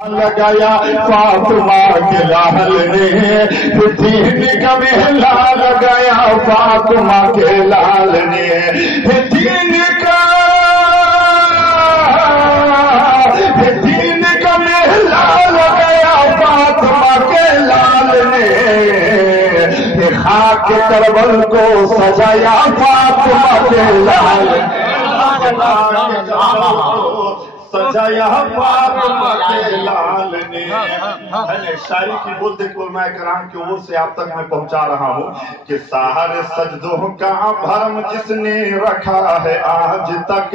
لگایا فاطمہ کے لال نے دین کا محلہ لگایا فاطمہ کے لال نے دین کا محلہ لگایا فاطمہ کے لال نے خاک کربل کو سجایا فاطمہ کے لال نے سجایا فاطمہ کے لال نے شاعری کی بولتے علماء کرام کی اور سے آپ تک میں پہنچا رہا ہوں کہ سارے سجدوں کا بھرم جس نے رکھا ہے آج تک.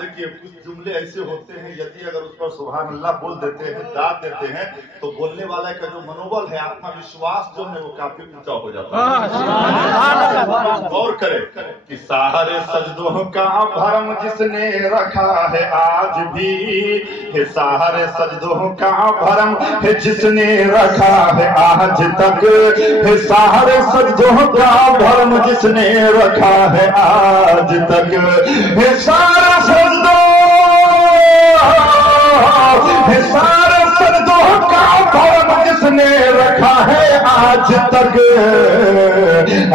دیکھیے کچھ جملے ایسے ہوتے ہیں یدی اگر اس پر سبحان اللہ بول دیتے ہیں داد دیتے ہیں تو بولنے والا کا جو منوبل ہے آتما وشواس جو ہے وہ کافی اونچا ہو جاتا ہے. غور کرے کہ سارے سجدوں کا بھرم جس نے رکھا ہے آج بھی سارے سجدوں کا بھرم جس نے رکھا ہے آج تک سارے سجدوں کا بھرم جس نے رکھا ہے آج تک سارے سجدوں کا بھرم جس نے رکھا ہے آج تک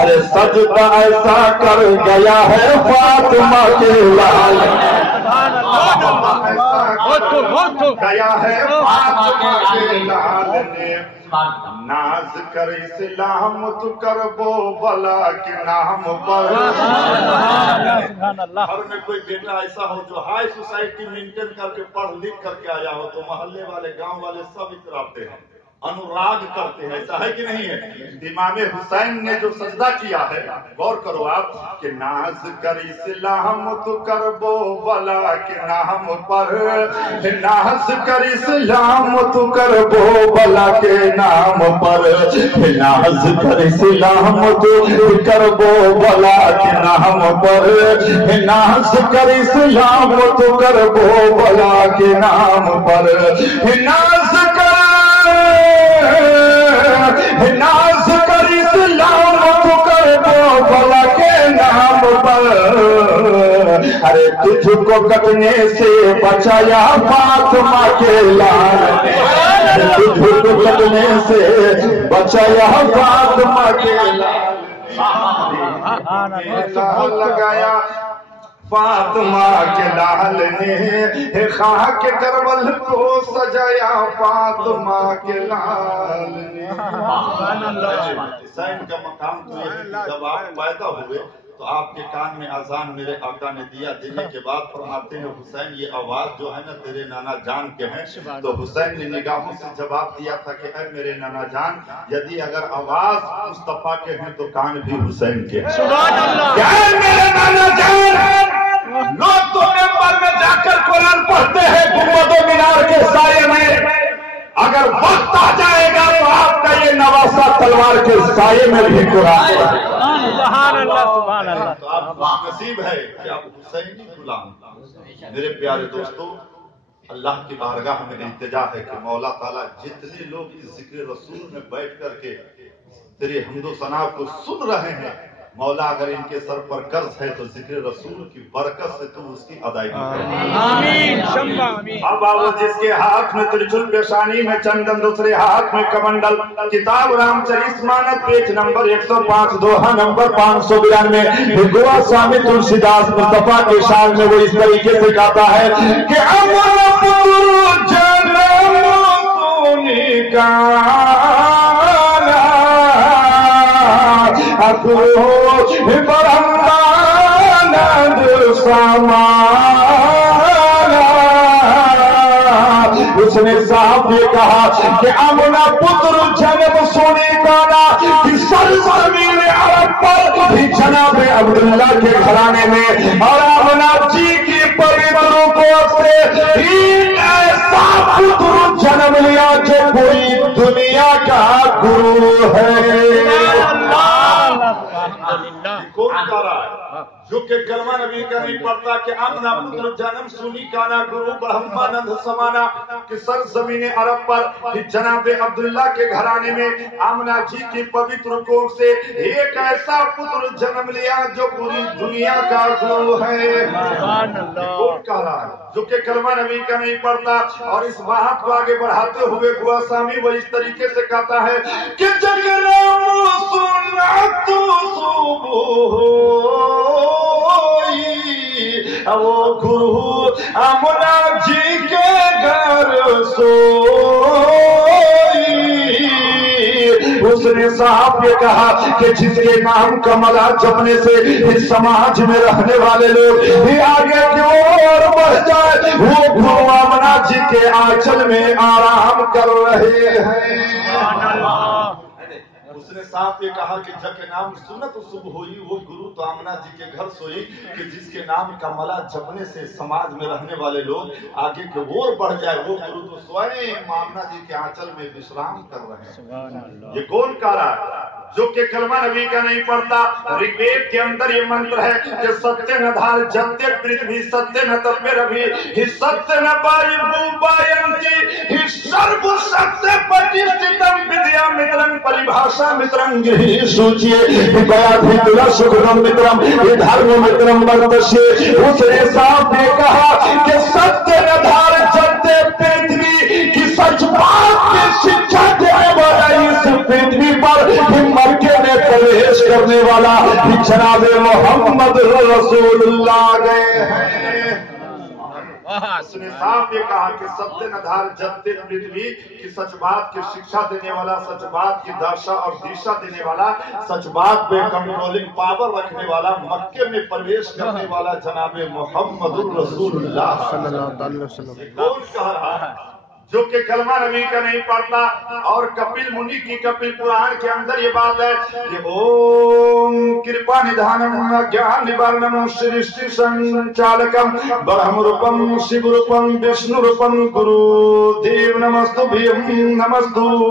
ارے سجدہ ایسا کر گیا ہے فاطمہ کے لال گیا ہے فاطمہ کے لال نے ناز کر اسلام تو کر بو بلا کے نام پر. گھر میں کوئی بیٹا ایسا ہو جو ہائی سوسائٹی مینٹین کر کے پڑھ لکھ کر کے آیا ہو تو محلے والے گاؤں والے سب اتراتے ہیں انوراگ کرتے ہیں. ایسا ہے کہ نہیں ہے؟ امام حسین نے جو سجدہ کیا ہے غور کرو آپ کہ ناز کر اسلام تو کر بو بلا کے نام پر ناز کر اسلام تو کر بو بلا کے نام پر ناز کر اسلام تو کر بو بلا کے نام پر ناز کر اسلام تو کر بو بلا کے نام پر ناز کر اسلام تو کر بو بلا کے نام پر ارے تجھ کو کٹنے سے بچایا فاطمہ کے لال نے تجھ کو کٹنے سے بچایا فاطمہ کے لال لگایا فاطمہ کے لال نے خاک کربل کو سجایا فاطمہ کے لال نے. حسین کا مقام تو یہ ہے کہ جب آپ پیدا ہوئے تو آپ کے کان میں اذان میرے آقا نے دیا. دینے کے بعد فرماتے ہیں حسین یہ آواز جو ہے نا تیرے نانا جان کے ہیں. تو حسین نے نگاہوں سے جواب دیا تھا کہ اے میرے نانا جان یدی اگر آواز مصطفیٰ کے ہیں تو کان بھی حسین کے ہیں. اے میرے نانا جان لوگ تو ممبر میں جا کر قرآن پڑھتے ہیں گنبد و مینار کے سائے میں اگر وقت آ جائے گا تو آپ کا یہ نواسہ تلوار کے سائے میں بھی قرآن پڑھے. سبحان اللہ سبحان اللہ. تو آپ خوش نصیب ہے کہ آپ حسینی غلام. میرے پیارے دوستو اللہ کی بارگاہ میں التجا ہے کہ مولا تعالیٰ جتنے لوگ اس ذکر رسول میں بیٹھ کر کے تیری حمد و ثنا کو سن رہے ہیں مولا اگر ان کے سر پر قرض ہے تو ذکر رسول کی برکت سے تم اس کی ادائیگی کرو. آمین شمع آمین. اب آؤ جس کے ہاتھ میں ترچل پیشانی میں چندن دوسرے ہاتھ میں کمنڈل کتاب Ram چریت مانت page number 105 دوہا number 592 Goa سامع تلسی داس مصطفیٰ کے شان میں وہ اس طریقے سے گاتا ہے کہ امر جنم سونی کا برہمانند سامانا. اس نے صاحب یہ کہا کہ امنا پتر جنم سونے کانا کہ سرزمین عرب پر جناب عبداللہ کے گھرانے میں اور امنا جی کی پوتر کو سے ایک ایسا پتر جنم لیا جو پوری دنیا کا گرو ہے. کون کہہ رہا ہے جو کہ کلمہ نبی کا نہیں پڑھتا کہ امنا پتر جنم سونی کانا گرو برہمانند سمانا کہ سر زمین عرب پر جناب عبداللہ کے گھرانے میں آمنہ جی کی پوتر کوکھ سے ایک ایسا پتر جنم لیا جو پوری دنیا کا گرو ہے. کون کہہ رہا ہے जो कि कलमा नबी का नहीं पढ़ता। और इस बात को आगे बढ़ाते हुए बुआ सामी वो इस तरीके से कहता है कि जगनाम सुना तो सुबह वो गुरु अमना जी के घर उसने साहब ये कहा कि जिसके नाम कमला जपने से इस समाज में रहने वाले लोग भी आगे की ओर बढ़ जाए, वो गुरु आमना जी के आंचल में आराम कर रहे हैं। उसने साफ ये कहा कि जब के नाम सुनत शुभ हुई वो गुरु तो आमना जी के घर सोई कि जिसके नाम कमला जपने से समाज में रहने वाले लोग आगे की ओर बढ़ जाए, वो गुरु तो स्वयं आमना जी के आंचल में विश्राम कर रहे हैं। ये कौन कह रहा है? जो कि कलमा नबी का नहीं पढ़ता। ऋग्वेद के अंदर ये मंत्र है कि सत्य न धार जत्य पृथ्वी सत्य न तपे रवि हि सत्य न वायुवायंती हि सर्व सत्य प्रतिष्ठितम विद्या मित्रं परिभाषा मित्रं गृही सूचिए विद्या सुखदम मित्रम ये धर्म मित्रम वर्तस्य। उसने साफ ने कहा कि सत्य न धार जत्य पृथ्वी की सच बात की शिक्षा देने वाला इस पृथ्वी पर मरके में प्रवेश करने वाला जनाब मोहम्मद रसूलुल्लाह गए हैं। उसने साफ ये कहा कि सत्य नधार जत्ते पृथ्वी की सच बात की शिक्षा देने वाला, सच बात की दशा और दिशा देने वाला, सच बात पे कंट्रोलिंग पावर रखने वाला, मक्के में प्रवेश करने वाला जनाब मोहम्मद रसूलुल्लाह सल्लल्लाहु अलैहि वसल्लम। कौन कह रहा है? जो कि कलमा नबी का नहीं पढ़ता। और कपिल मुनि की कपिल पुराण के अंदर ये बात है कि ओम कृपा निधानम ज्ञान निवारणम सृष्टि संचालकम ब्रह्म रूपम शिव रूपम विष्णु रूपम गुरु देव नमस्तुभ्यं नमस्तुभ्यं।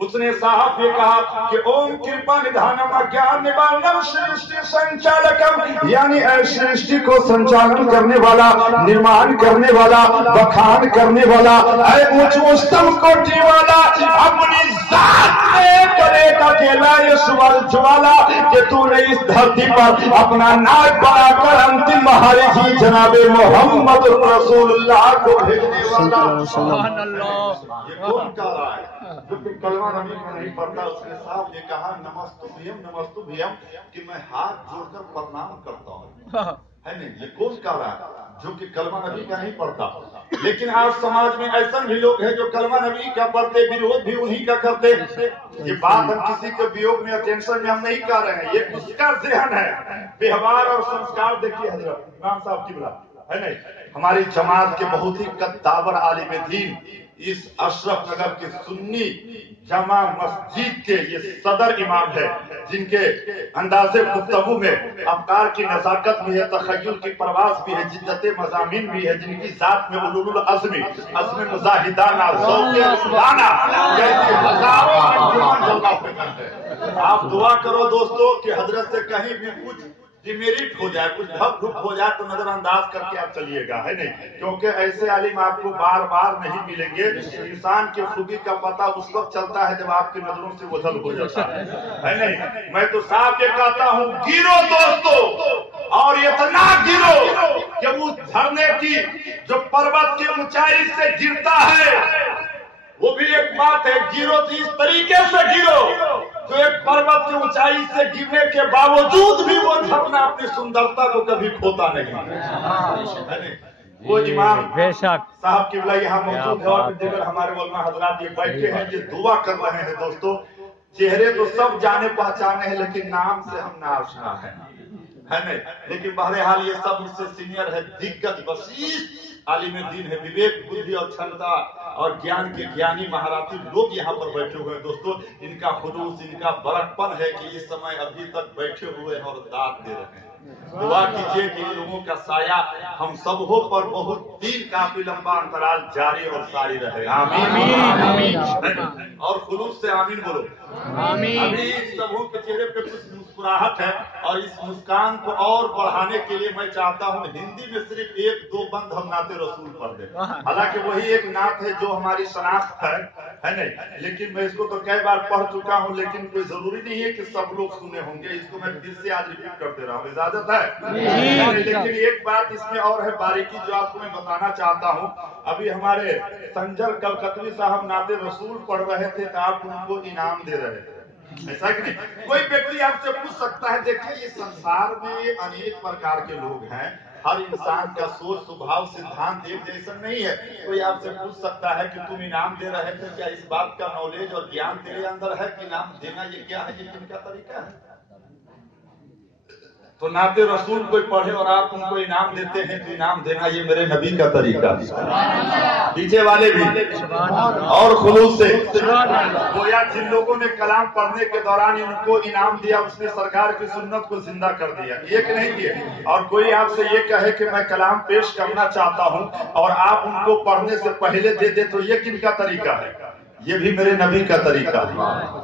उसने साहब ये कहा कि ओम कृपा निधानम ज्ञान निवारणम सृष्टि संचालकम, यानी सृष्टि को संचालन करने वाला, निर्माण करने वाला, बखान करने वाला, उच्चतम कोटि वाला, अपनी जात में करेगा अकेला ईश्वर ज्वाला कि तूने इस धरती पर अपना नाक बनाकर अंतिम महारे ही जनाबे मोहम्मद रसूलुल्लाह को भेजने वाला। ये कौन कह रहा है? जो कलमा नबी को नहीं पढ़ता। उसके साथ ये कहा नमस्तुभ्यम कि मैं हाथ जोड़कर प्रणाम करता हूँ, है नहीं? ये कौन कह रहा है? जो कि कलमा नबी का नहीं पढ़ता। लेकिन आज समाज में ऐसा भी लोग हैं जो कलमा नबी का पढ़ते, विरोध भी उन्हीं का करते। ये बात हम किसी के वियोग में टेंशन में हम नहीं कर रहे हैं, ये उसका ज़हन है। व्यवहार और संस्कार देखिए हजरत इमाम साहब की बला, है नहीं? हमारी जमात के बहुत ही कद्दावर आलिम दीन इस अशरफ नगर के सुन्नी जमा मस्जिद के ये सदर इमाम है, जिनके अंदाजे गुफ्तगू में अफकार की नजाकत भी है, तखय्युल की परवाज भी है, जिद्दत मज़ामीन भी है, जिनकी जात में उलूल अज़्म मुजाहिदाना ज़ौक़-ए-रुज़ाना जैसे हजारों अंजुमन जलवा करते हैं। आप दुआ करो दोस्तों कि हजरत से कहीं भी कुछ डिमेरिट हो जाए, कुछ धप धुप हो जाए तो नजरअंदाज करके आप चलिएगा, है नहीं? क्योंकि ऐसे आलिम आपको बार बार नहीं मिलेंगे। इंसान की खूबी का पता उस वक्त चलता है जब आपकी नजरों से ओझल हो जाता है नहीं? मैं तो साफ ये कहता हूँ, गिरो दोस्तों, और इतना गिरो कि उस झरने की जो पर्वत की ऊंचाई से गिरता है वो भी एक बात है, गिरो तो इस तरीके से गिरो जो एक पर्वत की ऊंचाई से गिरने के बावजूद भी वो झरना अपनी सुंदरता को कभी खोता नहीं। वो इमाम साहब की बिला यहाँ मौजूद है और दिगर हमारे उलमा हजरात ये बैठे हैं, ये दुआ कर रहे हैं। दोस्तों, चेहरे तो सब जाने पहचाने हैं लेकिन नाम से हम ना आशना है नहीं? लेकिन बहरहाल ये सब इससे सीनियर है, दिग्गज वसीस आलिम दीन है, विवेक बुद्धि और क्षमता और ज्ञान के ज्ञानी महाराती लोग यहाँ पर बैठे हुए हैं। दोस्तों, इनका खुलूस, इनका बड़कपन है कि इस समय अभी तक बैठे हुए हैं और दाद दे रहे हैं। दुआ कीजिए कि इन लोगों का साया हम सबों पर बहुत दिन काफी लंबा अंतराल जारी और सारी रहे। आमीन। और खुलूस से आमीन बोलो। आमीन। अभी सबों के चेहरे पे कुछ मुस्कुराहट है और इस मुस्कान को और बढ़ाने के लिए मैं चाहता हूँ हिंदी में सिर्फ एक दो बंद हम नाते रसूल पढ़ दें। हालांकि वही एक नात है जो हमारी शनाख्त है, है नहीं। लेकिन मैं इसको तो कई बार पढ़ चुका हूँ, लेकिन कोई जरूरी नहीं है कि सब लोग सुने होंगे। इसको मैं फिर से आज रिपीट करते रहा हूँ, इजाजत है? लेकिन एक बात इसमें और है बारीकी जो आपको मैं बताना चाहता हूँ। अभी हमारे संजर कलकतवी साहब नाते रसूल पढ़ रहे थे तो आप उनको इनाम दे रहे थे, ऐसा कि नहीं? कोई व्यक्ति आपसे पूछ सकता है, देखिए इस संसार में अनेक प्रकार के लोग हैं, हर इंसान का सोच स्वभाव सिद्धांत एक जैसा नहीं है। कोई आपसे पूछ सकता है कि तुम इनाम दे रहे थे, क्या इस बात का नॉलेज और ज्ञान तेरे अंदर है कि इनाम देना ये क्या है, ये किनका तरीका है? तो नाते रसूल कोई पढ़े और आप उनको इनाम देते हैं तो इनाम देना ये मेरे नबी का तरीका। पीछे वाले भी और खुलूस से गोया जिन लोगों ने कलाम पढ़ने के दौरान इनको इनाम दिया, उसने सरकार की सुन्नत को जिंदा कर दिया, एक नहीं किए। और कोई आपसे ये कहे कि मैं कलाम पेश करना चाहता हूँ और आप उनको पढ़ने से पहले दे दे, तो ये किनका तरीका है? ये भी मेरे नबी का तरीका है।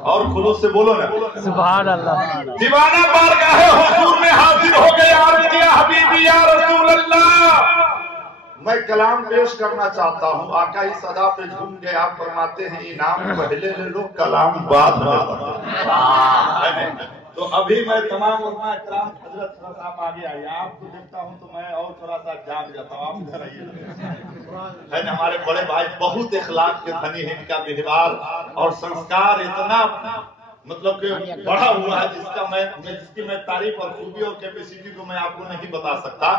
और खुलूस से बोलो ना, सुभान अल्लाह। दीवाना बारगाहे हुजूर में हाजिर हो गया, अर्ज किया हबीबी या रसूल अल्लाह, मैं कलाम पेश करना चाहता हूँ। आका इस सदा पे झूम गए, आप फरमाते हैं इनाम पहले ले लो, कलाम बाद में। तो अभी मैं तमाम उलमा इकराम हजरत साहब आगे आइए, आपको देखता हूँ तो मैं और थोड़ा सा जाग जाता हूँ, आप इधर आइए। है ना, हमारे बड़े भाई बहुत इखलाक के धनी हैं, इनका व्यवहार और संस्कार इतना मतलब कि बढ़ा हुआ है जिसकी मैं तारीफ और खूबी और कैपेसिटी को मैं आपको नहीं बता सकता,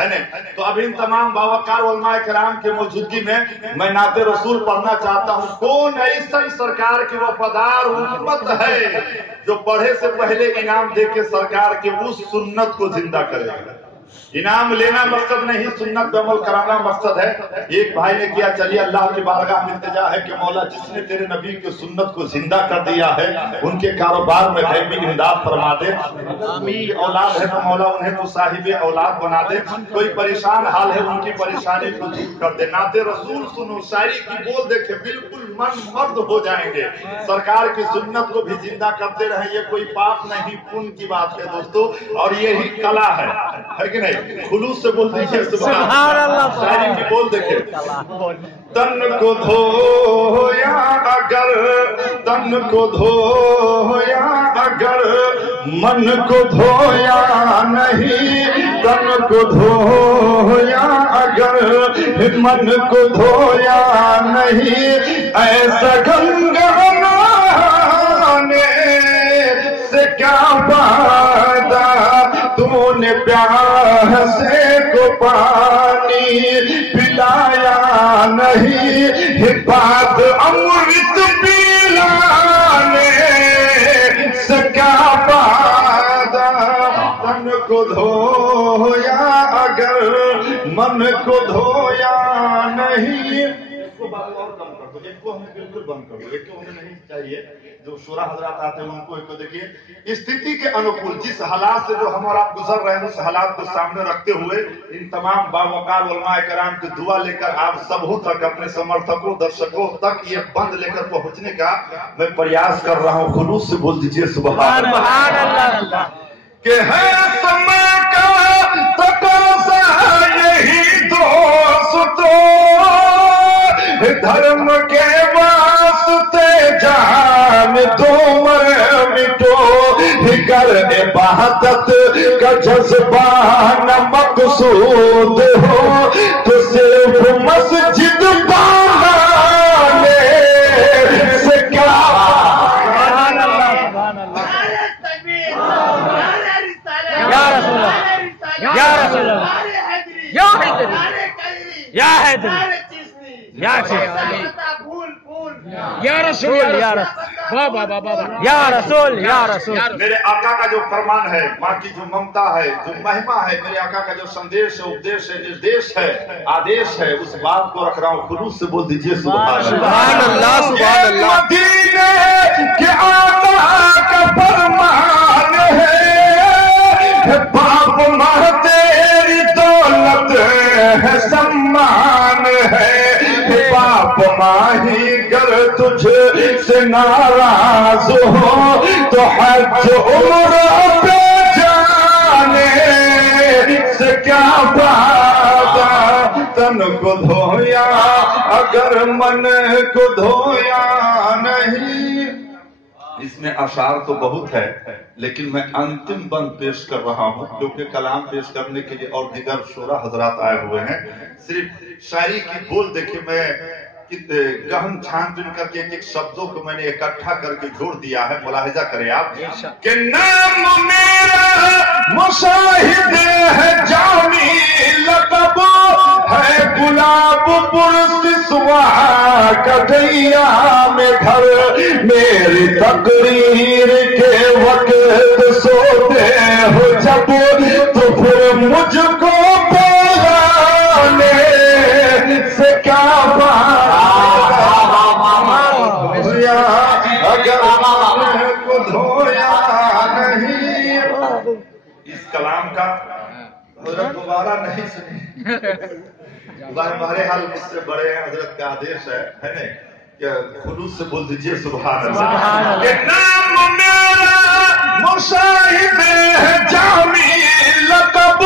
है ना। तो अब इन तमाम बावकार उलमा किराम के मौजूदगी में मैं नाते रसूल पढ़ना चाहता हूँ। कौन ऐसा सरकार की वफादार उम्मत है जो पढ़े से पहले इनाम दे के सरकार के उस सुन्नत को जिंदा करेगा? इनाम लेना मकसद नहीं, सुन्नत पे अमल कराना मकसद है। एक भाई ने किया, चलिए अल्लाह की बारगाह में इल्तिजा है कि मौला जिसने तेरे नबी की सुन्नत को जिंदा कर दिया है उनके कारोबार में गैबी इमदाद फरमा दे। उनकी औलाद है तो मौला उन्हें तो साहिब औलाद बना दे। कोई परेशान हाल है उनकी परेशानी को दूर कर दे। नाते रसूल सुनो, शायरी की बोल देखे बिल्कुल मन मर्द हो जाएंगे। सरकार की सुन्नत को भी जिंदा करते रहे, ये कोई पाप नहीं, पुण्य की बात है दोस्तों, और यही कला है कि नहीं? खुलूस से बोल देखिए, सुभान अल्लाह। शायरी की बोल देखिए, तन को धोया अगर, तन को धोया अगर, मन को धोया नहीं, तन को धोया अगर, मन को धोया नहीं, ऐसा गंगा नहाने से क्या फायदा, तूने प्यासे को पानी पिलाया नहीं, हिफात अमृत पिलाने से क्या फायदा, तन को धोया अगर, मन को धोया नहीं। इसको बात और कम कर दो, एक को हमें बिल्कुल बंद कर दो, एक को हमें नहीं चाहिए। जो शोरा हजरात आते हैं उनको एक को देखिए, स्थिति के अनुकूल जिस हालात से जो हम और आप गुजर रहे हैं उस हालात को सामने रखते हुए इन तमाम बावकार उलमा किराम की दुआ लेकर आप सबों तक, अपने समर्थकों दर्शकों तक ये बंद लेकर पहुंचने का मैं प्रयास कर रहा हूँ। खुलूस से बोल दीजिए सुभान अल्लाह। के है समय का तकाज़ा यही दोस्तों, धर्म के वास्ते जान दो मर मिटो, कर इबादत का जज्बा न मकसूद हो तो सिर्फ मस्जिद बनाने से क्या। या रसूल अल्लाह, या रसूल अल्लाह, या हैदरी, या हैदरी, या रसूल, या रसूल, या रसूल, या रसूल। मेरे आका का जो फरमान है, माँ की जो ममता है, जो महिमा है, मेरे आका का जो संदेश है, उपदेश है, निर्देश है, आदेश है, उस बात को रख रहा हूँ। खुलूस से बोल दीजिए सुभान अल्लाह, सुभान अल्लाह। मदीने के आका का फरमान है, बाप माँ तेरी दौलत है, सम्मान है, बाप माही गर तुझ से नाराज हो तो हज उम्र पे जाने से क्या फायदा, तन تن کو دھویا اگر من کو دھویا نہیں. اس میں اشعار تو بہت ہے لیکن میں انتم بند پیش کر رہا ہوں کیونکہ کلام پیش کرنے کے لیے اور دیگر شورا حضرات آئے ہوئے ہیں. صرف شاعری کی بول دیکھیں میں گہن چھان بن کر کے ایک شبدوں کو میں نے اکٹھا کر کے جوڑ دیا ہے. ملاحظہ کریں آپ کہ نام میرا مشاہد ہے جامی لقب ہے گلاب پرس سوا کٹیا میں گھر میری تقریر کے وقت سوتے ہو جب تو پھر مجھ کو بولانے سے کیا اگر کو دھویا نہیں. اس کلام کا حضرت دوبارہ نہیں سنی. ہمارے حال مجھ سے بڑے ہیں. حضرت کا آدیش ہے نا کہ خلوص سے بول دیجئے سبحان اللہ. کہ نام میرا مشاہد ہے جامی لقب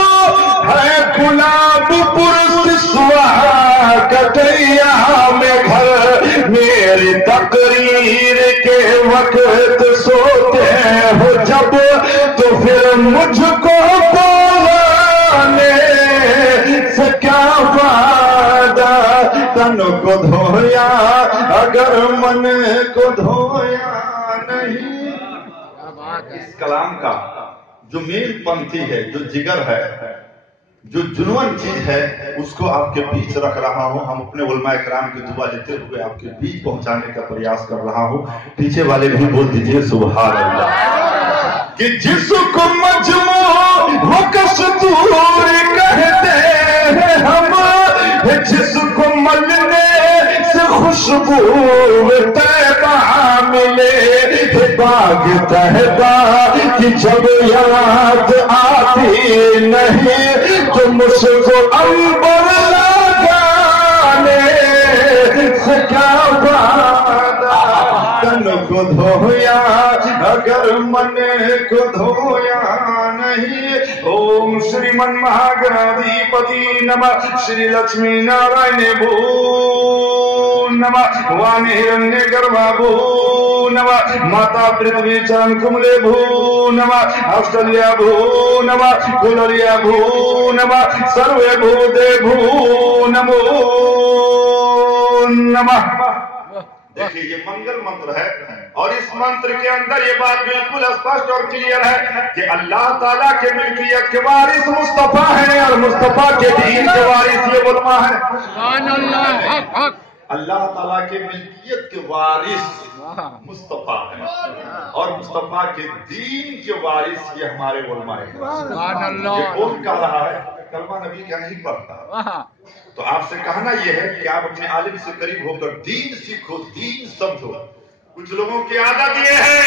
ہے گلاب پرس سوا کٹیا میں گھر میری تقریر کے وقت سوتے ہو جب تو پھر مجھ کو بولانے سے کیا فائدہ. تن کو دھویا اگر من کو دھویا نہیں. اس کلام کا جو مین پنتھی ہے جو جگر ہے جو جنون چیز ہے اس کو آپ کے بیچ رکھ رہا ہوں. ہم اپنے علماء کرام کی دعا لیتے ہوئے آپ کے بیچ پہنچانے کا پریاس کر رہا ہوں. پیچھے والے بھی بول دیجئے سبحان اللہ. کہ جس کو مجموع وہ کستور کہتے ہیں ہم جس کو ملنے سے خوشبو طیبہ ملے باغ طیبہ کی جب یاد آتی نہیں تو مجھ کو عنبر لگانے سے کیا فائدہ. تن کو دھویا اگر من کو دھویا نہیں. اوم شری من مہاگنادیپتی نمः شری لکشمی نارائن بھو نمः وامی ہرنیہ گربھا بھو نمः ماتا پرتھوی چرن کملے بھو نمः آسٹریلیا بھو نمः کولریا بھو نمः سروے بھوتے بھو نمو نمः. دیکھیے یہ منگل منتر ہے اور اس منتر کے اندر یہ بات بالکل اسپشٹ اور کلیئر ہے کہ اللہ تعالیٰ کے ملکیت کے وارث مصطفیٰ ہیں اور مصطفیٰ کے دین کے وارث یہ علماء ہیں. سبحان اللہ. حق حق. اللہ تعالیٰ کے ملکیت کے وارث مصطفیٰ ہیں اور مصطفیٰ کے دین کے وارث یہ ہمارے علماء ہیں. سبحان اللہ. یہ کون کہہ رہا ہے؟ کلمہ نبی کا نہیں پڑھتا. تو آپ سے کہنا یہ ہے کہ آپ اپنے عالم سے قریب ہو کر دین سیکھو دین سمجھو. کچھ لوگوں کی عادت یہ ہے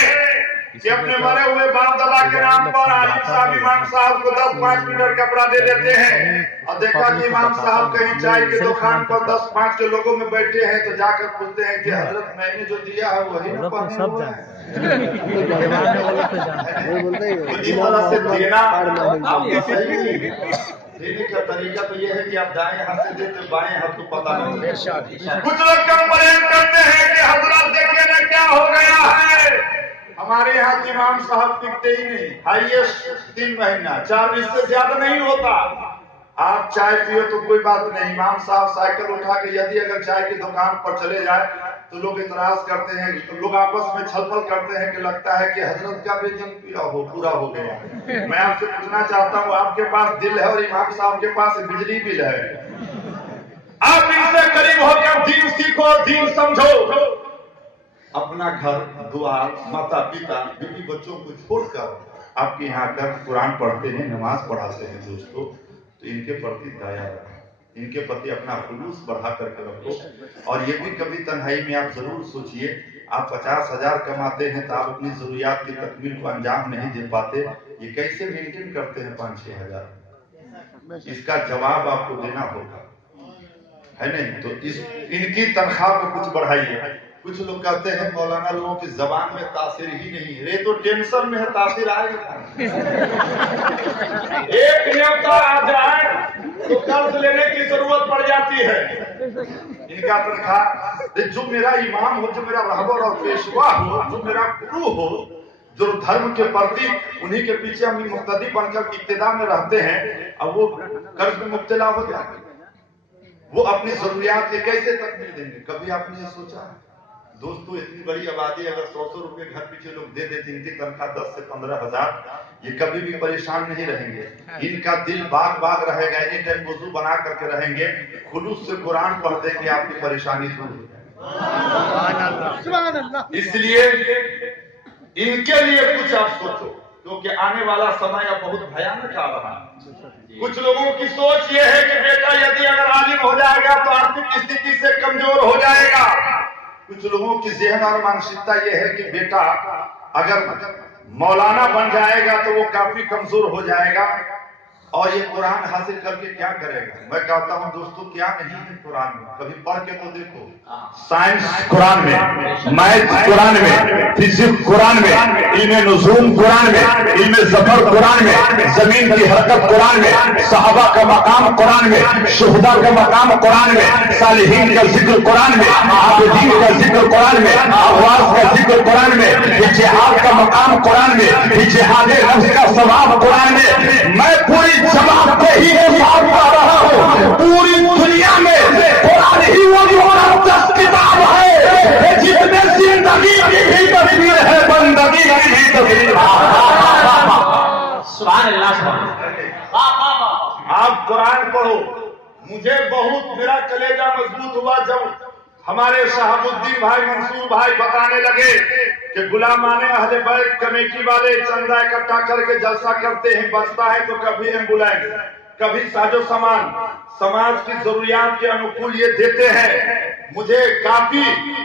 کہ اپنے مرے ہوئے باپ دادا کے نام پر عالم صاحب امام صاحب کو 10-5 میٹر کپڑا دے دیتے ہیں اور دیکھا کہ امام صاحب کہیں چائے کی دکان پر 10-5 کے لوگوں میں بیٹھے ہیں تو جا کر پوچھتے ہیں کہ حضرت میں نے جو دیا ہے وہی نہ پہنے ہوئے ہیں. اسی طرح سے دینے کا طریقہ تو یہ ہے کہ آپ دائیں ہاتھ سے دیتے بائیں ہاتھ کو پتہ نہیں. کچھ لوگ کمپلین کرتے ہیں کہ حضرت دیکھیے نا کیا ہو گیا ہے ہمارے یہاں امام صاحب ٹکتے ہی نہیں. ہائیسٹ 3 مہینہ 4 اس سے زیادہ نہیں ہوتا. آپ چائے پیو تو کوئی بات نہیں. امام صاحب سائیکل اٹھا کے یدی اگر چائے کی دکان پر چلے جائے تو لوگ اعتراض کرتے ہیں تو لوگ آپس میں چھل پل کرتے ہیں کہ لگتا ہے کہ حضرت کا ویتن پورا ہو گیا. میں آپ سے پوچھنا چاہتا ہوں آپ کے پاس دل ہے اور امام صاحب کے پاس بجلی بل ہے. آپ ان سے قریب ہو کر دین سیکھو دین سمجھو. اپنا گھر دوار ماتا پتا بیوی بچوں کو چھوڑ کر آپ کے یہاں کر قرآن پڑھتے ہیں نماز پڑھاتے ہیں دوستو تو ان کے پرتی دیا رکھو. ان کے پرتی اپنا خلوص بڑھا کر کے رکھو. اور یہ بھی کبھی تنہائی میں آپ ضرور سوچئے آپ 50,000 کماتے ہیں تو آپ اپنی ضروریات کی تکمیل کو انجام نہیں دے پاتے. یہ کیسے مینٹین کرتے ہیں 5-6 ہزار؟ اس کا جواب آپ کو دینا ہوگا ہے نہیں. تو ان کی تنخواہ کو کچھ بڑھائیے. کچھ لوگ کہتے ہیں مولانا لوگوں کی زبان میں تاثیر ہی نہیں ہے. تو ٹینشن میں ہے تاثیر آئے گا. ایک نیوتا آ جائے तो कर्ज लेने की जरूरत पड़ जाती है। इनका तनख्वाह, जो मेरा इमाम हो, जो मेरा रहबर और पेशवा हो, जो मेरा गुरु हो, जो धर्म के प्रति उन्हीं के पीछे हम मुक्तदी बनकर इब्तिदा में रहते हैं, अब वो कर्ज में मुब्तला हो जाते, वो अपनी जरूरियात के कैसे तकमील देंगे? कभी आपने ये सोचा? दोस्तों, इतनी बड़ी आबादी अगर 100 रुपए घर पीछे लोग दे देते, इनकी तनख्वाह 10 से 15 हजार, ये कभी भी परेशान नहीं रहेंगे। इनका दिल बाग बाग रहेगा, एनी टाइम वुजू बना करके रहेंगे, खुलूस से कुरान पढ़ देंगे, आपकी परेशानी दूर हो जाएगी। इसलिए इनके लिए कुछ आप सोचो, क्योंकि आने वाला समय अब बहुत भयानक आ रहा है। कुछ लोगों की सोच ये है कि बेटा यदि अगर आलिम हो जाएगा तो आर्थिक स्थिति से कमजोर हो जाएगा। कुछ लोगों की ज़हन और मानसिकता ये है कि बेटा अगर मौलाना बन जाएगा तो वो काफी कमजोर हो जाएगा और ये कुरान हासिल करके क्या करेगा। मैं कहता हूँ दोस्तों, क्या नहीं है कुरान में, कभी पढ़ के तो देखो। साइंस कुरान में, मैथ कुरान में, फिजिक्स कुरान में, इल्मे नुजूम कुरान में, इल्मे ज़फर कुरान में, जमीन की हरकत कुरान में, सहाबा का मकाम कुरान में, शुहदा का मकाम कुरान में, सालिहीन का जिक्र कुरान में, आबिदीन का जिक्र कुरान में, अहवास का जिक्र कुरान में, जिहाद का मकाम कुरान में, जिहाद नफ्स का सवाब कुरान में। मैं पूरी जवाबदेही के साथ कह रहा हूँ, पूरी दुनिया में कुरान ही वो जबरदस्त किताब है जिसमें जिंदगी की भी तस्वीर है, बंदगी की भी तस्वीर है। सुभान अल्लाह। आप कुरान पढ़ो। मुझे बहुत, मेरा कलेजा मजबूत हुआ जब हमारे शहाबुद्दीन भाई, मंसूर भाई बताने लगे कि गुलामाने अहले बैत कमेटी वाले चंदा इकट्ठा करके जलसा करते हैं, बचता है तो कभी एम्बुलेंस, कभी साजो सामान, समाज की जरूरियात के अनुकूल ये देते हैं। मुझे काफी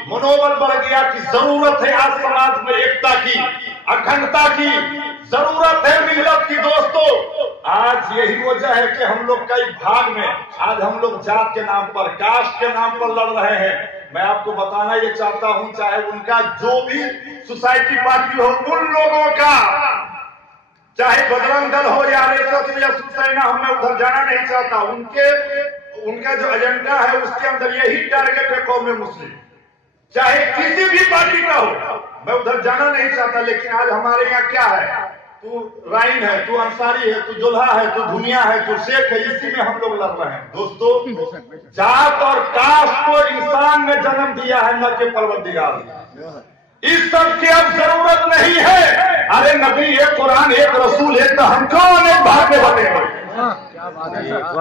मनोबल बढ़ गया कि जरूरत है आज समाज में एकता की, अखंडता की, जरूरत है मिल्लत की। दोस्तों, आज यही वजह है कि हम लोग कई भाग में आज हम लोग जात के नाम पर, कास्ट के नाम पर लड़ रहे हैं। मैं आपको बताना ये चाहता हूं, चाहे उनका जो भी सोसाइटी पार्टी हो, उन लोगों का, चाहे बजरंग दल हो या आरएसएस या शिवसेना हो, मैं उधर जाना नहीं चाहता। उनका जो एजेंडा है उसके अंदर यही टारगेट है कौम मुस्लिम, चाहे किसी भी पार्टी का हो, मैं उधर जाना नहीं चाहता। लेकिन आज हमारे यहाँ क्या है, तू राइन है, तू अंसारी है, तू जुल्हा है, तू दुनिया है, तू शेख है, इसी में हम लोग लड़ रहे हैं। दोस्तों, जात और कास्ट को इंसान ने जन्म दिया है, न कि परवरदिगार। इस सब की अब जरूरत नहीं है। अरे नबी एक, कुरान एक, रसूल एक, तो हम कौन एक भाग में बने?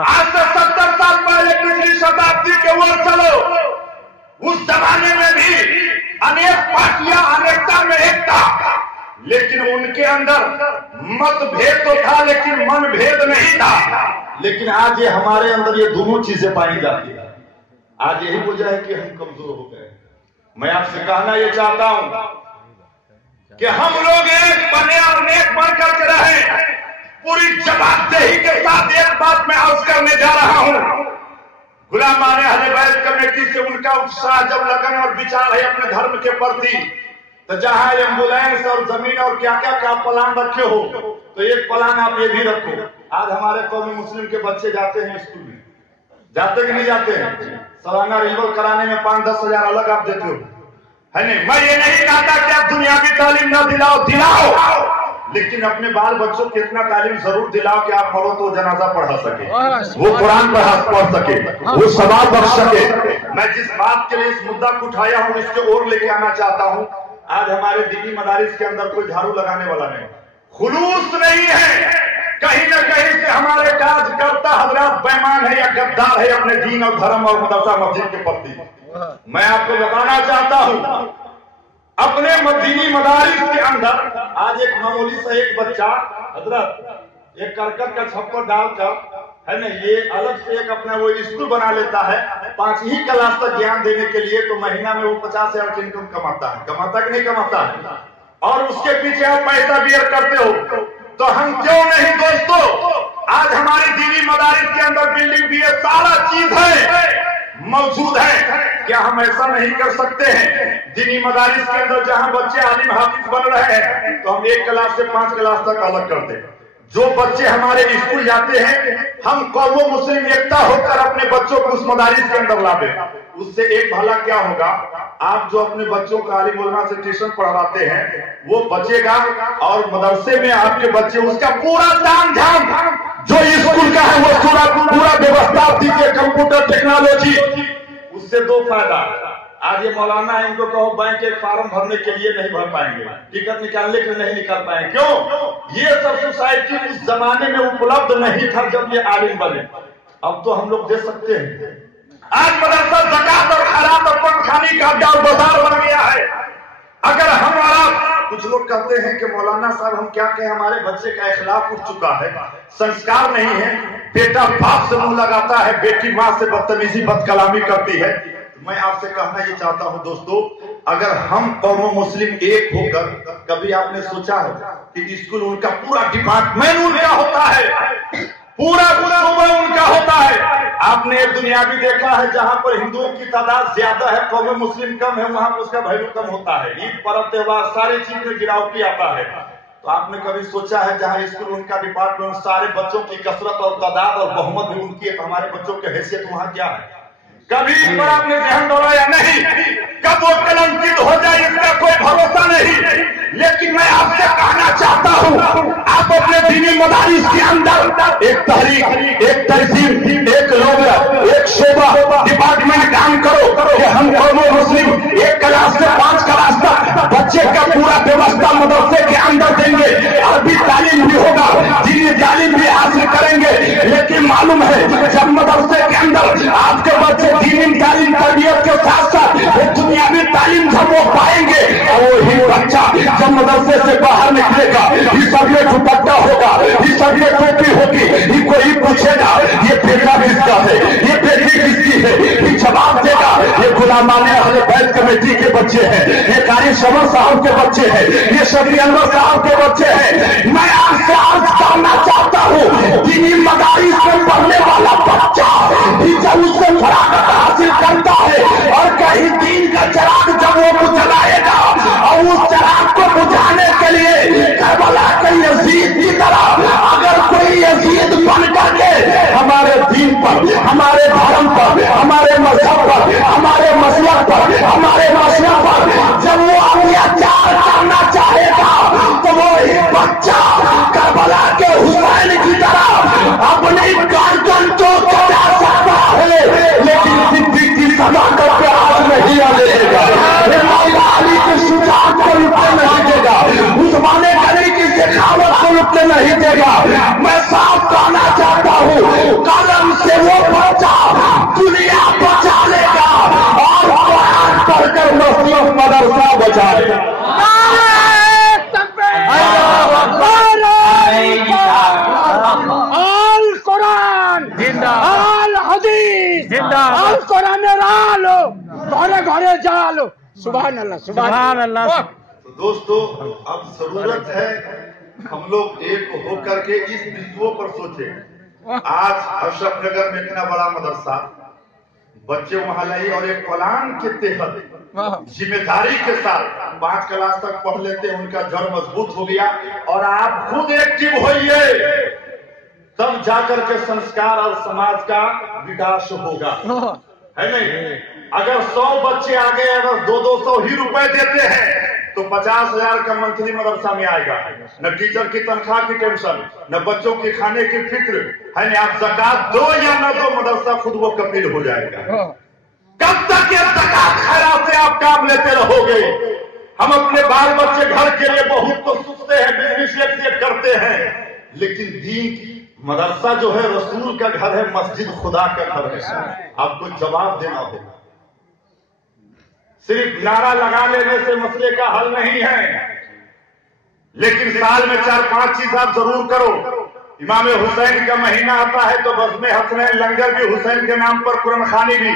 आज से 70 साल पहले पिछली शताब्दी के ओर चलो, उस जमाने में भी अनेक पार्टियां, अनेकता में एकता, लेकिन उनके अंदर मतभेद तो था लेकिन मन भेद नहीं था। लेकिन आज ये हमारे अंदर ये दोनों चीजें पाई जाती है। आज यही वजह है कि हम कमजोर हो गए। मैं आपसे कहना ये चाहता हूं कि हम लोग एक बने और नेक बन करके रहे। पूरी जवाबदेही के साथ एक बात मैं अर्ज करने जा रहा हूं। गुलामाने अहले बैत कमेटी से उनका उत्साह जब लगन और विचार है अपने धर्म के प्रति, तो जहां एम्बुलेंस और जमीन और क्या क्या क्या प्लान रखे हो, तो एक प्लान आप ये भी रखो। आज हमारे कौमी मुस्लिम के बच्चे जाते हैं स्कूल में, जाते कि नहीं जाते हैं? सालाना रिन्यूअल कराने में 5-10 हजार अलग आप देते हो, है नहीं? मैं ये नहीं कहता कि आप दुनियावी तालीम ना दिलाओ, लेकिन अपने बाल बच्चों को इतना तालीम जरूर दिलाओ कि आप मरो तो जनाजा पढ़ा सके, वो कुरान पढ़ सके, वो सवाब बख्श सके। मैं जिस बात के लिए इस मुद्दा को उठाया हूँ इसके और लेके आना चाहता हूँ। आज हमारे दीनी मदारिस के अंदर कोई झाड़ू लगाने वाला नहीं, खुलूस नहीं है। कहीं न कहीं से हमारे कार्यकर्ता हजरात बेईमान है या गद्दार है अपने दीन और धर्म और मदरसा मस्जिद के प्रति। मैं आपको बताना चाहता हूं, अपने दीनी मदारिस के अंदर आज एक मामूली सा एक बच्चा हजरत एक करकट का छप्पर डालकर, है ना, ये अलग से एक अपना वो स्कूल बना लेता है 5 ही क्लास तक ज्ञान देने के लिए, तो महीना में वो 50 हजार की इनकम कमाता कि नहीं कमाता है? और उसके पीछे आप पैसा बियर करते हो, तो हम क्यों नहीं? दोस्तों, आज हमारे दीनी मदारिस के अंदर बिल्डिंग भी है, सारा चीज है, मौजूद है। क्या हम ऐसा नहीं कर सकते हैं? दीनी मदारिस के अंदर जहां बच्चे आलिम हाफिज बन रहे हैं, तो हम 1 क्लास से 5 क्लास तक अलग कर दें। जो बच्चे हमारे स्कूल जाते हैं, हम कौम मुस्लिम एकता होकर अपने बच्चों को उस मदारिस के अंदर लावे। उससे एक भला क्या होगा, आप जो अपने बच्चों को आलिम उलमा से ट्यूशन पढ़वाते हैं वो बचेगा, और मदरसे में आपके बच्चे उसका पूरा ताम झाम जो स्कूल का है वो पूरा व्यवस्था दीजिए, कंप्यूटर टेक्नोलॉजी। उससे दो फायदा, आज ये मौलाना है, इनको कहो बैंक एक फॉर्म भरने के लिए नहीं भर पाएंगे, टिकट निकालने के लिए नहीं निकाल पाएंगे। क्यों? ये सब सोसाइटी उस जमाने में उपलब्ध नहीं था जब ये आलिम बने। अब तो हम लोग दे सकते हैं। आज मदरसा ज़कात और खैरात और पंखानी का अड्डा और बाजार बन गया है। अगर हमारा, कुछ लोग कहते हैं कि मौलाना साहब हम क्या कहें, हमारे बच्चे का इखलाक उठ चुका है, संस्कार नहीं है, बेटा बाप से मुंह लगाता है, बेटी माँ से बदतमीजी बदकलामी करती है। मैं आपसे कहना ये चाहता हूं दोस्तों, अगर हम कौम मुस्लिम एक होकर, कभी आपने सोचा है कि स्कूल उनका पूरा डिपार्टमेंट उनका होता है, पूरा उनका होता है। आपने एक दुनिया भी देखा है जहां पर हिंदुओं की तादाद ज्यादा है, कौम मुस्लिम कम है, वहां पर उसका वैल्यू कम होता है। ईद पर्व त्योहार सारी चीज में गिरावटी आता है। तो आपने कभी सोचा है जहां स्कूल उनका डिपार्टमेंट, सारे बच्चों की कसरत और तादाद और बहुमत भी उनकी है, तो हमारे बच्चों की हैसियत वहां क्या है? कभी इस पर आपने ध्यान दौड़ाया नहीं? कब वो कलंकित हो जाए इसका कोई भरोसा नहीं। लेकिन मैं आपसे कहना चाहता हूं, आप अपने दीनी मदारिस के अंदर एक तहरीक, एक तहजीब, एक लोग, एक शोबा डिपार्टमेंट काम करो कि हम कौम मुस्लिम 1 क्लास से 5 क्लास तक बच्चे का पूरा व्यवस्था मदरसे के अंदर देंगे। अरबी तालीम भी होगा, दीनी तालीम भी हासिल करेंगे। लेकिन मालूम है जब मदरसे के अंदर आपके बच्चे दीनी तालीम तरबियत के साथ साथ दुनियावी तालीम जब वो पाएंगे, और वही बच्चा जब मदरसे से बाहर निकलेगा, ये सब ये दुपट्टा होगा, ये सब ये टोपी होगी, ये कोई पूछेगा ये बेटा किसका है, ये बेटी किसकी है, ये जवाब देगा ये गुलामाने अहले बैत कमेटी के बच्चे हैं, ये कारी शमर साहब के बच्चे हैं, ये शफी अनवर साहब के बच्चे हैं। मैं आपसे अर्ज करना चाहता हूँ, दीनी मदारिस में पढ़ने वाला बच्चा जब उससे फरागत हासिल करता है और कहीं दीन का चिराग जब वो बुझाएगा, और उस चिराग को बुझाने के लिए करबला के यजीद की तरह अगर कोई यजीद बन करके हमारे दीन पर, हमारे धर्म पर, हमारे मजहब पर, हमारे मसलक पर, हमारे मसलक पर जब वो अत्याचार करना चाहेगा, तो वो ही बच्चा करबला के हुसैन की तरह अपनी गर्दन को कटा सकता है, लेकिन जिंदगी की सदाकत पे हाथ नहीं आएगा, अली की शुजाअत को लुटने नहीं देगा, उस्माने गनी की सखावत को लुटने नहीं देगा। मैं साफ कहना चाहता हूँ, कलम से वो बच्चा दुनिया बचा लेगा और कुरान पढ़कर मुस्लिम मदरसा बचाएगा। आल कुरान जिंदा, आल हदीस जिंदा, आल कुरान रालो, घरे घरे जालो। सुभान अल्लाह, सुभान अल्लाह। तो दोस्तों, अब जरूरत है हम लोग एक होकर के इस बिंदुओं पर सोचें। आज अशरफनगर में इतना बड़ा मदरसा, बच्चे वहां लाई, और एक प्लान के तहत जिम्मेदारी के साथ 5 क्लास तक पढ़ लेते हैं, उनका जड़ मजबूत हो गया। और आप खुद एक्टिव होइए, तब जाकर के संस्कार और समाज का विकास होगा, है नहीं? अगर 100 बच्चे आ गए, अगर 200 ही रुपए देते हैं तो 50,000 का मंथली मदरसा में आएगा। न टीचर की तनख्वाह की टेंशन, न बच्चों के खाने की फिक्र, है ना? आप ज़कात दो या न दो, मदरसा खुद वो कफील हो जाएगा। कब तक ये ज़कात खैरात से आप काम लेते रहोगे? हम अपने बाल बच्चे घर के लिए बहुत तो सोचते हैं, बिजनेस एक करते हैं, लेकिन दीन मदरसा जो है रसूल का घर है, मस्जिद खुदा का घर है। आपको जवाब देना होगा। सिर्फ नारा लगा लेने से मसले का हल नहीं है, लेकिन साल में 4-5 चीज आप जरूर करो। इमाम हुसैन का महीना आता है तो बज़्म हसनैन लंगर भी, हुसैन के नाम पर कुरान खानी भी,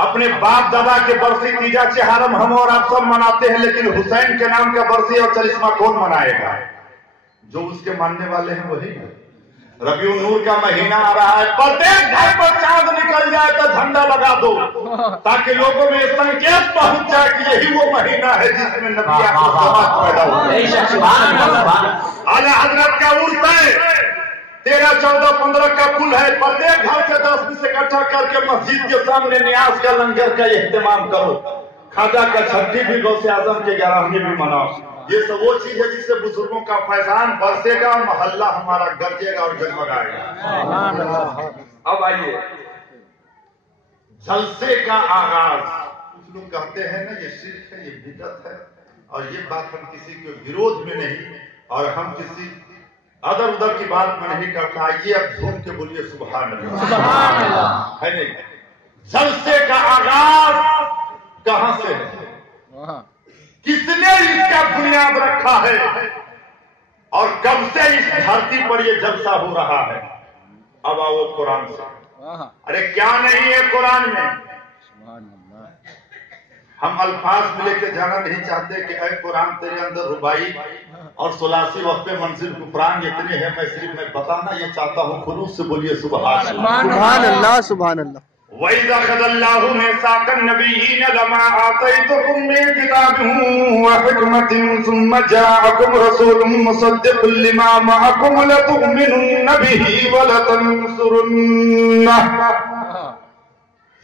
अपने बाप दादा के बरसी तीजा चहारम हम और आप सब मनाते हैं, लेकिन हुसैन के नाम का बरसी और चलिस्मा कौन मनाएगा? जो उसके मानने वाले हैं वही। रबीउन नूर का महीना आ रहा है, प्रत्येक घर पर चांद निकल जाए तो झंडा लगा दो। تاکہ لوگوں میں یہ سنکیت پہنچ جائے کہ یہی وہ مہینہ ہے جس میں نبی پیدا ہوا۔ اعلیٰ حضرت کا عرس ہے، 13، 14، 15 کا کل ہے، پرتیک گھر سے 10 اکٹھا کر کے مسجد کے سامنے نیاز کا لنگر کا اہتمام کرو، خواجہ کا چھٹی بھی غوث اعظم کے 11ویں بھی مناؤ۔ یہ سب وہ چیز ہے جس سے بزرگوں کا فیضان برسے گا، محلہ ہمارا گرجے گا اور جگمگائے گا۔ اب آئیے جلسے کا آغاز، کچھ لوگ کہتے ہیں نا یہ شرک ہے، یہ بدعت ہے، اور یہ بات ہم کسی کے وروධ میں نہیں اور ہم کسی ادھر ادھر کی بات میں نہیں کرتا۔ یہ اب جھوم کے بولیے سبحان اللہ، سبحان اللہ، ہے نہیں؟ جلسے کا آغاز کہاں سے ہے؟ کس نے اس کا بنیاد رکھا ہے اور کب سے اس دھرتی پر یہ جلسہ ہو رہا ہے؟ اب آؤ قرآن سے۔ ارے کیا نہیں ہے قرآن میں؟ ہم الفاظ میں لے کے جانا نہیں چاہتے کہ اے قرآن تیرے اندر ربائی اور ثلاثی وقت منزل کفران اتنے ہیں، میں صرف میں بتانا یہ چاہتا ہوں، خلوص سے بولیے سبحان اللہ، سبحان اللہ۔ وَإِذَا أَخَذَ اللَّهُ مِيثَاقَ النَّبِيِّينَ لَمَا آتَيْتُكُم مِّن كِتَابٍ وَحِكْمَةٍ ثُمَّ جَاءَكُمْ رَسُولٌ مُّصَدِّقٌ لِّمَا مَعَكُمْ لَتُؤْمِنُنَّ بِهِ وَلَتَنصُرُنَّهُ۔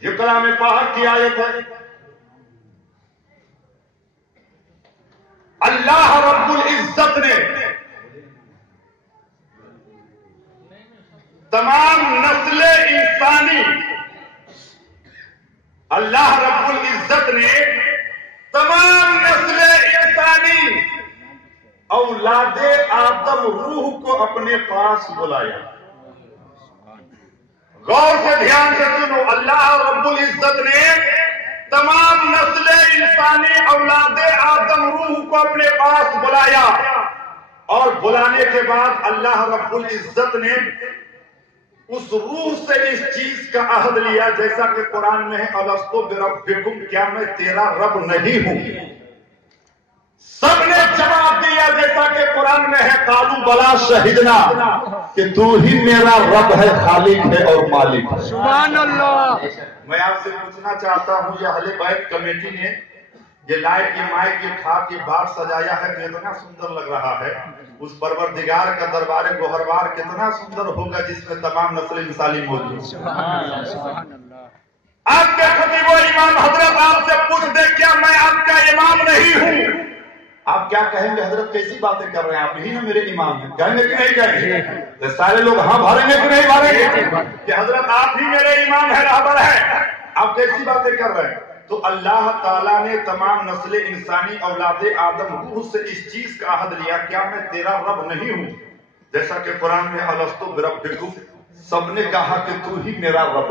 یہ کلام پاک کی آیت ہے۔ اللہ رب العزت نے تمام نسل انسانی، اللہ رب العزت نے تمام نسل انسانی اولاد آدم روح کو اپنے پاس بلایا۔ غور سے دھیان سے سنو، اللہ رب العزت نے تمام نسل انسانی اولاد آدم روح کو اپنے پاس بلایا، اور بلانے کے بعد اللہ رب العزت نے اس روح سے اس چیز کا عہد لیا، جیسا کہ قرآن میں ہے الستو بربکم، کیا میں تیرا رب نہیں ہوں؟ سب نے جواب دیا جیسا کہ قرآن میں ہے قالوا بلا شہدنا، کہ تو ہی میرا رب ہے، خالق ہے اور مالک ہے۔ سبحان اللہ۔ میں آپ سے پوچھنا چاہتا ہوں، یہ اہل بیت کمیٹی نے یہ لائٹ یہ مائک یہ خاک یہ بار سجایا ہے تو اتنا سندر لگ رہا ہے، اس پروردگار کا دربار گوہروار کتنا سندر ہوگا جس میں تمام نسل انسانی موجود۔ آپ کے خطیب و امام حضرت آپ سے پوچھ دے کیا میں آپ کا امام نہیں ہوں؟ آپ کیا کہیں گے؟ حضرت کیسی باتیں کر رہے ہیں، آپ ہی نا میرے امام ہیں، کہیں گے کہ نہیں کہیں گے؟ سارے لوگ ہاں بھریں گے کہ نہیں بھریں گے کہ حضرت آپ ہی میرے امام ہے، رہبر ہے؟ آپ کیسی باتیں کر رہے ہیں؟ تو اللہ تعالیٰ نے تمام نسل انسانی اولاد آدم روح سے اس چیز کا عہد لیا، کیا میں تیرا رب نہیں ہوں؟ جیسا کہ قرآن میں الستو بربکم، سب نے کہا کہ تو ہی میرا رب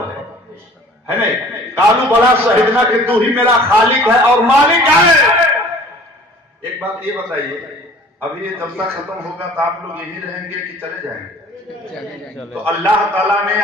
ہے نہیں؟ قالوا بلا شہدنا، کہ تو ہی میرا خالق ہے اور مالک ہے۔ ایک بات یہ بتائیے، اب یہ جلسہ ختم ہوگا تو آپ لوگ یہی رہیں گے کہ چلے جائیں گے؟ تو اللہ تعالیٰ نے